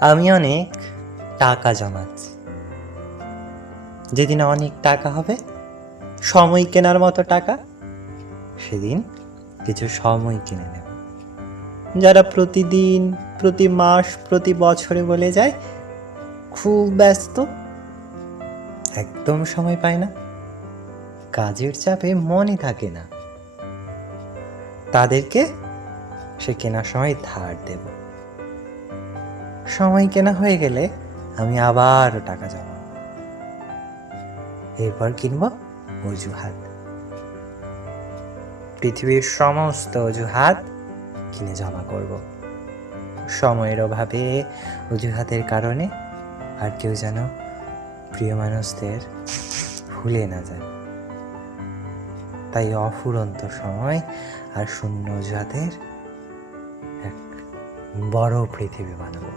আমি অনেক টাকা জমাচ্ছি। যেদিন অনেক টাকা হবে, সময় কেনার মতো টাকা, সেদিন কিছু সময় কিনে নেব। যারা প্রতিদিন, প্রতি মাস, প্রতি বছরে বলে যায় খুব ব্যস্ত, একদম সময় পায় না, কাজের চাপে মনে থাকে না, তাদেরকে সে কেনার সময় ধার দেব। সময় কেনা হয়ে গেলে আমি আবারও টাকা জমাবো। এরপর কিনব অজুহাত। পৃথিবীর সমস্ত অজুহাত কিনে জমা করব। সময়ের অভাবে, অজুহাতের কারণে আর কেউ যেন প্রিয় মানুষদের ভুলে না যায়। তাই অফুরন্ত সময় আর শূন্য অজুহাতের এক বড় পৃথিবী বানাবো।